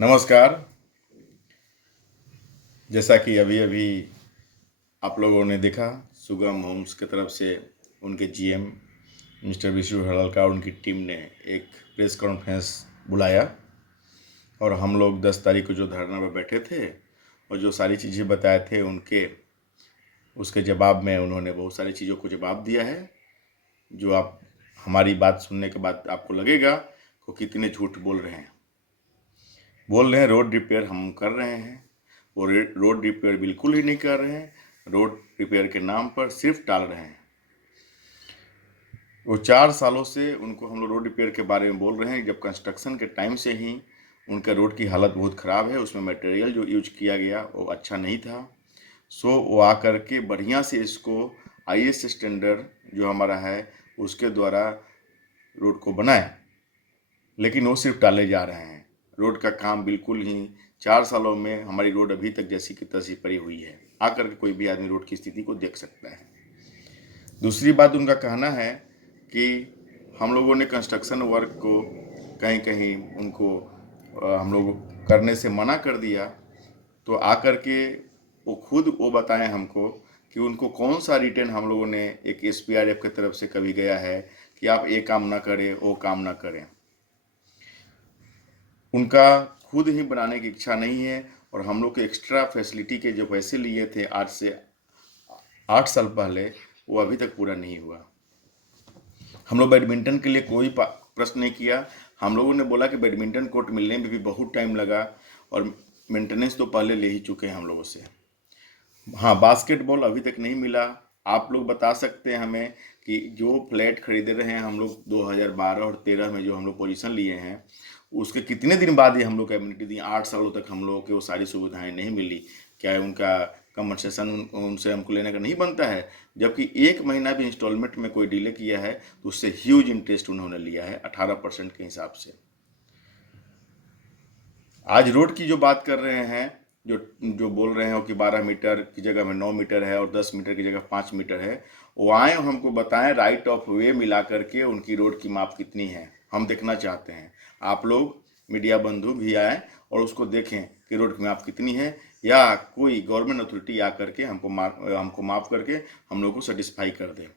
नमस्कार। जैसा कि अभी अभी आप लोगों ने देखा, सुगम होम्स की तरफ से उनके जीएम मिस्टर विशु हड़लका और उनकी टीम ने एक प्रेस कॉन्फ्रेंस बुलाया और हम लोग 10 तारीख को जो धरना पर बैठे थे और जो सारी चीज़ें बताए थे उसके जवाब में उन्होंने बहुत सारी चीज़ों को जवाब दिया है, जो आप हमारी बात सुनने के बाद आपको लगेगा कि कितने झूठ बोल रहे हैं। रोड रिपेयर हम कर रहे हैं, वो रोड रिपेयर बिल्कुल ही नहीं कर रहे हैं। रोड रिपेयर के नाम पर सिर्फ टाल रहे हैं। वो 4 सालों से उनको हम लोग रोड रिपेयर के बारे में बोल रहे हैं, जब कंस्ट्रक्शन के टाइम से ही उनका रोड की हालत बहुत ख़राब है। उसमें मटेरियल जो यूज किया गया वो अच्छा नहीं था। सो वो आकर के बढ़िया से इसको आईएस स्टैंडर्ड जो हमारा है उसके द्वारा रोड को बनाए, लेकिन वो सिर्फ टाले जा रहे हैं। रोड का काम बिल्कुल ही 4 सालों में हमारी रोड अभी तक जैसी की तैसी पड़ी हुई है। आकर के कोई भी आदमी रोड की स्थिति को देख सकता है। दूसरी बात उनका कहना है कि हम लोगों ने कंस्ट्रक्शन वर्क को कहीं कहीं उनको हम लोग करने से मना कर दिया, तो आकर के वो खुद वो बताएं हमको कि उनको कौन सा रिटर्न हम लोगों ने एक एसपीआरएफ की तरफ से कभी गया है कि आप ये काम ना करें वो काम ना करें। उनका खुद ही बनाने की इच्छा नहीं है और हम लोग के एक्स्ट्रा फैसिलिटी के जो पैसे लिए थे आज से 8 साल पहले, वो अभी तक पूरा नहीं हुआ। हम लोग बैडमिंटन के लिए कोई प्रश्न नहीं किया। हम लोगों ने बोला कि बैडमिंटन कोर्ट मिलने में भी बहुत टाइम लगा और मेंटेनेंस तो पहले ले ही चुके हैं हम लोगों से। हाँ, बास्केटबॉल अभी तक नहीं मिला। आप लोग बता सकते हैं हमें कि जो फ्लैट खरीदे रहे हैं हम लोग 2012 और 13 में जो हम लोग पोजीशन लिए हैं, उसके कितने दिन बाद ही हम लोग कम्युनिटी दी। 8 सालों तक हम लोगों को वो सारी सुविधाएं नहीं मिली। क्या उनका कंपनसेशन उनसे हमको लेने का नहीं बनता है? जबकि 1 महीना भी इंस्टॉलमेंट में कोई डिले किया है तो उससे ह्यूज इंटरेस्ट उन्होंने लिया है 18% के हिसाब से। आज रोड की जो बात कर रहे हैं, जो जो बोल रहे हो कि 12 मीटर की जगह में 9 मीटर है और 10 मीटर की जगह 5 मीटर है, वो आए हमको बताएं राइट ऑफ वे मिला करके उनकी रोड की माप कितनी है। हम देखना चाहते हैं। आप लोग मीडिया बंधु भी आए और उसको देखें कि रोड की माप कितनी है, या कोई गवर्नमेंट अथॉरिटी आ करके हमको माप करके हम लोग को सेटिस्फाई कर दे।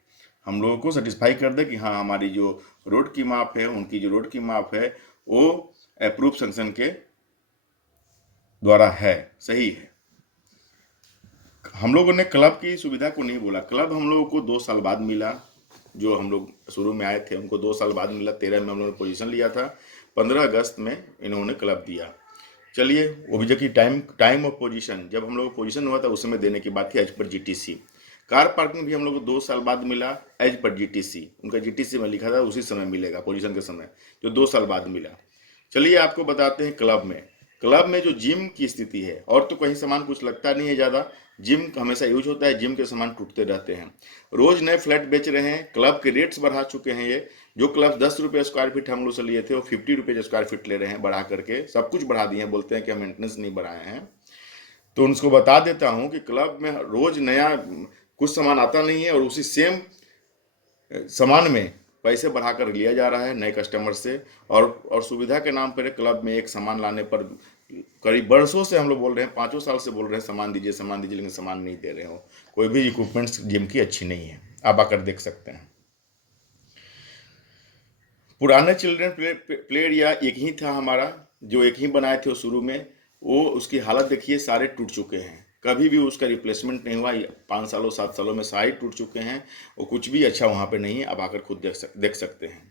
हम लोगों को सेटिस्फाई कर दे कि हाँ, हमारी जो रोड की माप है, उनकी जो रोड की माप है वो अप्रूव सेंक्शन के द्वारा है, सही है। हम लोगों ने क्लब की सुविधा को नहीं बोला। क्लब हम लोगों को 2 साल बाद मिला। जो हम लोग शुरू में आए थे उनको 2 साल बाद मिला। 13 में हम लोगों ने पोजीशन लिया था, 15 अगस्त में इन्होंने क्लब दिया। चलिए, वो भी जबकि टाइम ऑफ पोजीशन जब हम लोग को पोजीशन हुआ था उस समय देने की बात थी as per GTC. Car parking भी हम लोग को 2 साल बाद मिला एज पर जीटीसी। उनका जीटीसी में लिखा था उसी समय मिलेगा पोजीशन के समय, जो 2 साल बाद मिला। चलिए आपको बताते हैं क्लब में जो जिम की स्थिति है, और तो कहीं सामान कुछ लगता नहीं है ज़्यादा। जिम हमेशा यूज होता है, जिम के सामान टूटते रहते हैं। रोज नए फ्लैट बेच रहे हैं। क्लब के रेट्स बढ़ा चुके हैं। ये जो क्लब 10 रुपये स्क्वायर फीट हम लोग से लिए थे वो 50 रुपये स्क्वायर फीट ले रहे हैं, बढ़ा करके सब कुछ बढ़ा दिए हैं। बोलते हैं कि हम मेंटेनेंस नहीं बढ़ाए हैं। तो उनको बता देता हूँ कि क्लब में रोज नया कुछ सामान आता नहीं है और उसी सेम सामान में पैसे बढ़ाकर लिया जा रहा है नए कस्टमर से। और सुविधा के नाम पर क्लब में एक सामान लाने पर करीब बरसों से हम लोग बोल रहे हैं, 5 साल से बोल रहे हैं सामान दीजिए सामान दीजिए, लेकिन सामान नहीं दे रहे हो। कोई भी इक्विपमेंट्स जिम की अच्छी नहीं है, आप आकर देख सकते हैं। पुराने चिल्ड्रन प्ले एरिया एक ही था हमारा, जो एक ही बनाए थे शुरू में, वो उसकी हालत देखिए, सारे टूट चुके हैं। कभी भी उसका रिप्लेसमेंट नहीं हुआ। 5 सालों 7 सालों में सारे टूट चुके हैं। वो कुछ भी अच्छा वहाँ पे नहीं है। आप आकर खुद देख सकते हैं।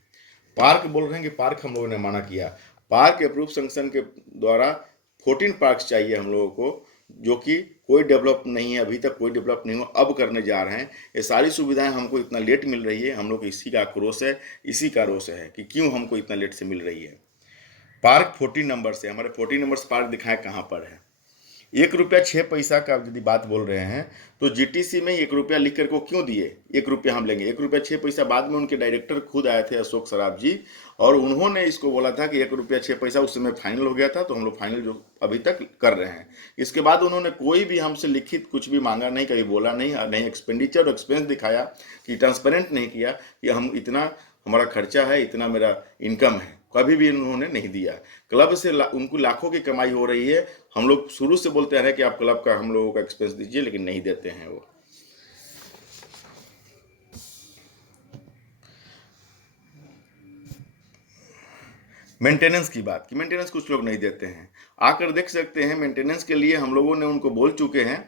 पार्क बोल रहे हैं कि पार्क हम लोगों ने मना किया। पार्क अप्रूव सेंक्शन के द्वारा 14 पार्क चाहिए हम लोगों को, जो कि कोई डेवलप नहीं है, अभी तक कोई डेवलप नहीं हुआ, अब करने जा रहे हैं। ये सारी सुविधाएं हमको इतना लेट मिल रही है। हम लोग इसी का आक्रोश है, इसी का रोष है कि क्यों हमको इतना लेट से मिल रही है। पार्क 14 नंबर से, हमारे 14 नंबर पार्क दिखाएं कहाँ पर है। 1 रुपया 6 पैसा का यदि बात बोल रहे हैं तो जीटीसी में 1 रुपया लिख कर को क्यों दिए? 1 रुपया हम लेंगे, 1 रुपया 6 पैसा। बाद में उनके डायरेक्टर खुद आए थे, अशोक सराफ जी, और उन्होंने इसको बोला था कि 1 रुपया 6 पैसा उस समय फाइनल हो गया था। तो हम लोग फाइनल जो अभी तक कर रहे हैं। इसके बाद उन्होंने कोई भी हमसे लिखित कुछ भी मांगा नहीं, कभी बोला नहीं, नहीं एक्सपेंडिचर और एक्सपेंस दिखाया कि ट्रांसपेरेंट नहीं किया कि हम इतना हमारा खर्चा है, इतना मेरा इनकम है। कभी भी उन्होंने नहीं दिया। क्लब से उनको लाखों की कमाई हो रही है। हम लोग शुरू से बोलते रहे कि आप क्लब का हम लोगों का एक्सपेंस दीजिए, लेकिन नहीं देते हैं वो। मेंटेनेंस की बात की, मेंटेनेंस कुछ लोग नहीं देते हैं। आकर देख सकते हैं, मेंटेनेंस के लिए हम लोगों ने उनको बोल चुके हैं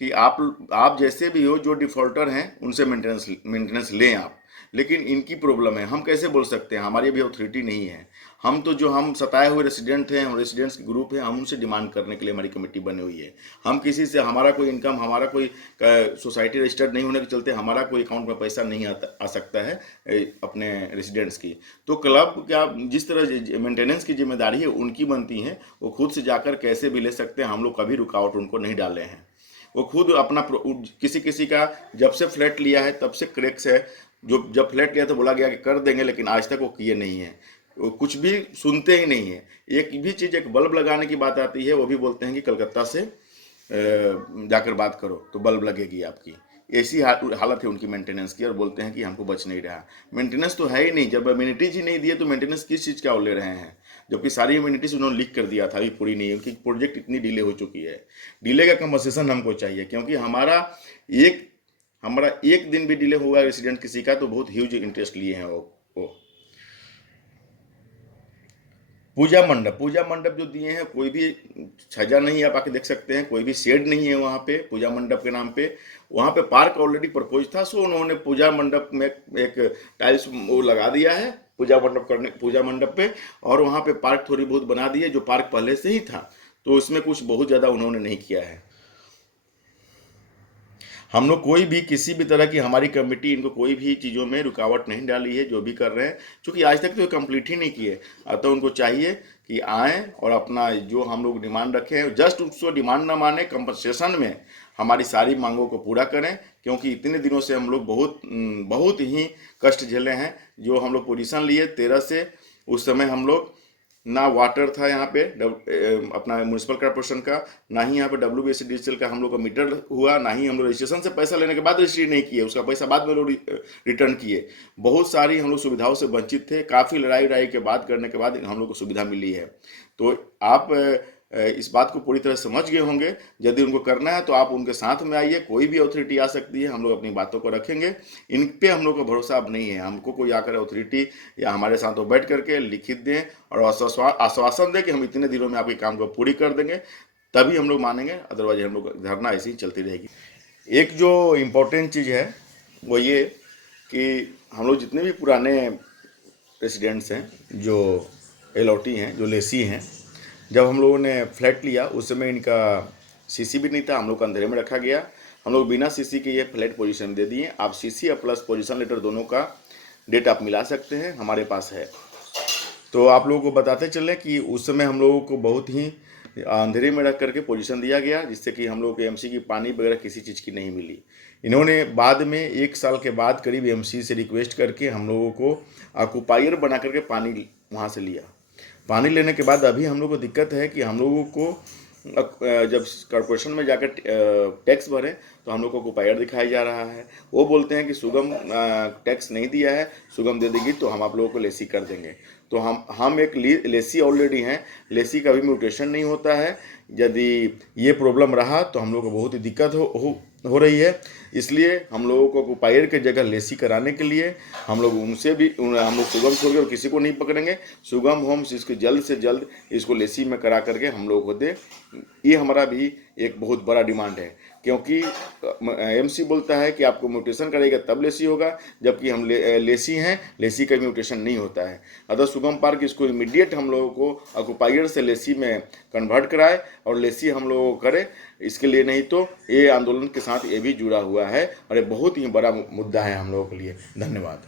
कि आप जैसे भी हो, जो डिफॉल्टर हैं उनसे मेंटेनेंस लें आप। लेकिन इनकी प्रॉब्लम है, हम कैसे बोल सकते हैं, हमारी भी अथॉरिटी नहीं है। हम तो जो हम सताए हुए रेसिडेंट हैं, हम रेसिडेंट्स की ग्रुप है, हम उनसे डिमांड करने के लिए हमारी कमेटी बनी हुई है। हम किसी से, हमारा कोई इनकम, हमारा कोई सोसाइटी रजिस्टर्ड नहीं होने के चलते हमारा कोई अकाउंट में पैसा नहीं आ सकता है अपने रेसिडेंट्स की। तो क्लब क्या जिस तरह मेंटेनेंस की जिम्मेदारी है उनकी बनती है, वो खुद से जाकर कैसे भी ले सकते हैं। हम लोग कभी रुकावट उनको नहीं डाले हैं। वो खुद अपना किसी किसी का जब से फ्लैट लिया है तब से क्रैक्स है। जो जब फ्लैट लिया तो बोला गया कि कर देंगे, लेकिन आज तक वो किए नहीं है। वो कुछ भी सुनते ही नहीं है। एक भी चीज़, एक बल्ब लगाने की बात आती है, वो भी बोलते हैं कि कलकत्ता से जाकर बात करो तो बल्ब लगेगी आपकी। ऐसी हालत है उनकी मेंटेनेंस की, और बोलते हैं कि हमको बच नहीं रहा। मेंटेनेंस तो है ही नहीं। जब अम्यूनिटीज ही नहीं दिए तो मेंटेनेंस किस चीज़ का वो ले रहे हैं, जबकि सारी अम्यूनिटीज उन्होंने लीक कर दिया था, अभी पूरी नहीं है। उनकी प्रोजेक्ट इतनी डिले हो चुकी है। डिले का कंपनसेशन हमको चाहिए, क्योंकि हमारा एक दिन भी डिले हुआ रेसिडेंट किसी का तो बहुत ह्यूज इंटरेस्ट लिए हैं वो। पूजा मंडप जो दिए हैं, कोई भी छजा नहीं, आप आके देख सकते हैं, कोई भी शेड नहीं है वहाँ पे पूजा मंडप के नाम पे। वहाँ पे पार्क ऑलरेडी प्रपोज था, सो उन्होंने पूजा मंडप में एक टाइल्स वो लगा दिया है पूजा मंडप पे, और वहाँ पे पार्क थोड़ी बहुत बना दी है, जो पार्क पहले से ही था। तो इसमें कुछ बहुत ज़्यादा उन्होंने नहीं किया है। हम लोग कोई भी किसी भी तरह की, हमारी कमेटी इनको कोई भी चीज़ों में रुकावट नहीं डाली है जो भी कर रहे हैं, क्योंकि आज तक तो कंप्लीट ही नहीं किए। अतः उनको चाहिए कि आएँ और अपना जो हम लोग डिमांड रखे हैं, जस्ट उसको डिमांड ना माने, कंपनसेशन में हमारी सारी मांगों को पूरा करें। क्योंकि इतने दिनों से हम लोग बहुत ही कष्ट झेले हैं। जो हम लोग पोजीशन लिए 13 से, उस समय हम लोग ना वाटर था यहाँ पे अपना म्यूनसिपल कॉर्पोरेशन का, ना ही यहाँ पे WBSC डिजिटल का हम लोग का मीटर हुआ, ना ही हम लोग रजिस्ट्रेशन से पैसा लेने के बाद रजिस्ट्री नहीं किए, उसका पैसा बाद में लोग रिटर्न किए। बहुत सारी हम लोग सुविधाओं से वंचित थे। काफ़ी लड़ाई के बाद करने के बाद हम लोग को सुविधा मिली है। तो आप इस बात को पूरी तरह समझ गए होंगे। यदि उनको करना है तो आप उनके साथ में आइए, कोई भी अथॉरिटी आ सकती है, हम लोग अपनी बातों को रखेंगे। इन पे हम लोग का भरोसा अब नहीं है। हमको कोई आकर अथॉरिटी या हमारे साथ वो बैठ करके लिखित दें और आश्वासन दें कि हम इतने दिनों में आपके काम को पूरी कर देंगे, तभी हम लोग मानेंगे। अदरवाइज हम लोग धरना ऐसी ही चलती रहेगी। एक जो इम्पोर्टेंट चीज़ है वो ये कि हम लोग जितने भी पुराने रेसिडेंट्स हैं, जो एलओटी हैं, जो लेसी हैं, जब हम लोगों ने फ्लैट लिया उस समय इनका सीसी भी नहीं था, हम लोग को अंधेरे में रखा गया। हम लोग बिना सीसी के ये फ्लैट पोजीशन दे दिए। आप सीसी और प्लस पोजीशन लेटर दोनों का डेट आप मिला सकते हैं, हमारे पास है। तो आप लोगों को बताते चले कि उस समय हम लोगों को बहुत ही अंधेरे में रख करके पोजीशन दिया गया, जिससे कि हम लोग को एमसी की पानी वगैरह किसी चीज़ की नहीं मिली। इन्होंने बाद में 1 साल के बाद करीब एमसी से रिक्वेस्ट करके हम लोगों को ऑक्यूपायर बना करके पानी वहाँ से लिया। पानी लेने के बाद अभी हम लोग को दिक्कत है कि हम लोगों को जब कॉर्पोरेशन में जाकर टैक्स भरें तो हम लोग को ऑक्यूपायर दिखाया जा रहा है। वो बोलते हैं कि सुगम टैक्स नहीं दिया है, सुगम दे देगी तो हम आप लोगों को लेसी कर देंगे। तो हम एक लेसी ऑलरेडी हैं, लेसी का भी म्यूटेशन नहीं होता है। यदि ये प्रॉब्लम रहा तो हम लोग को बहुत ही दिक्कत हो रही है। इसलिए हम लोगों को ऑक्यूपायर की जगह लेसी कराने के लिए हम लोग हम लोग सुगम छोड़ कर किसी को नहीं पकड़ेंगे। सुगम होम्स इसको जल्द से जल्द इसको लेसी में करा करके हम लोग को दे। ये हमारा भी एक बहुत बड़ा डिमांड है, क्योंकि एमसी बोलता है कि आपको म्यूटेशन करेगा तब लेसी होगा, जबकि हम लेसी हैं, लेसी का म्यूटेशन नहीं होता है। अतः सुगम पार्क इसको इमीडिएट हम लोगों को ऑक्यूपायर से लेसी में कन्वर्ट कराए और लेसी हम लोगों को करे। इसके लिए नहीं तो ये आंदोलन के साथ ये भी जुड़ा हुआ है और ये बहुत ही बड़ा मुद्दा है हम लोगों के लिए। धन्यवाद।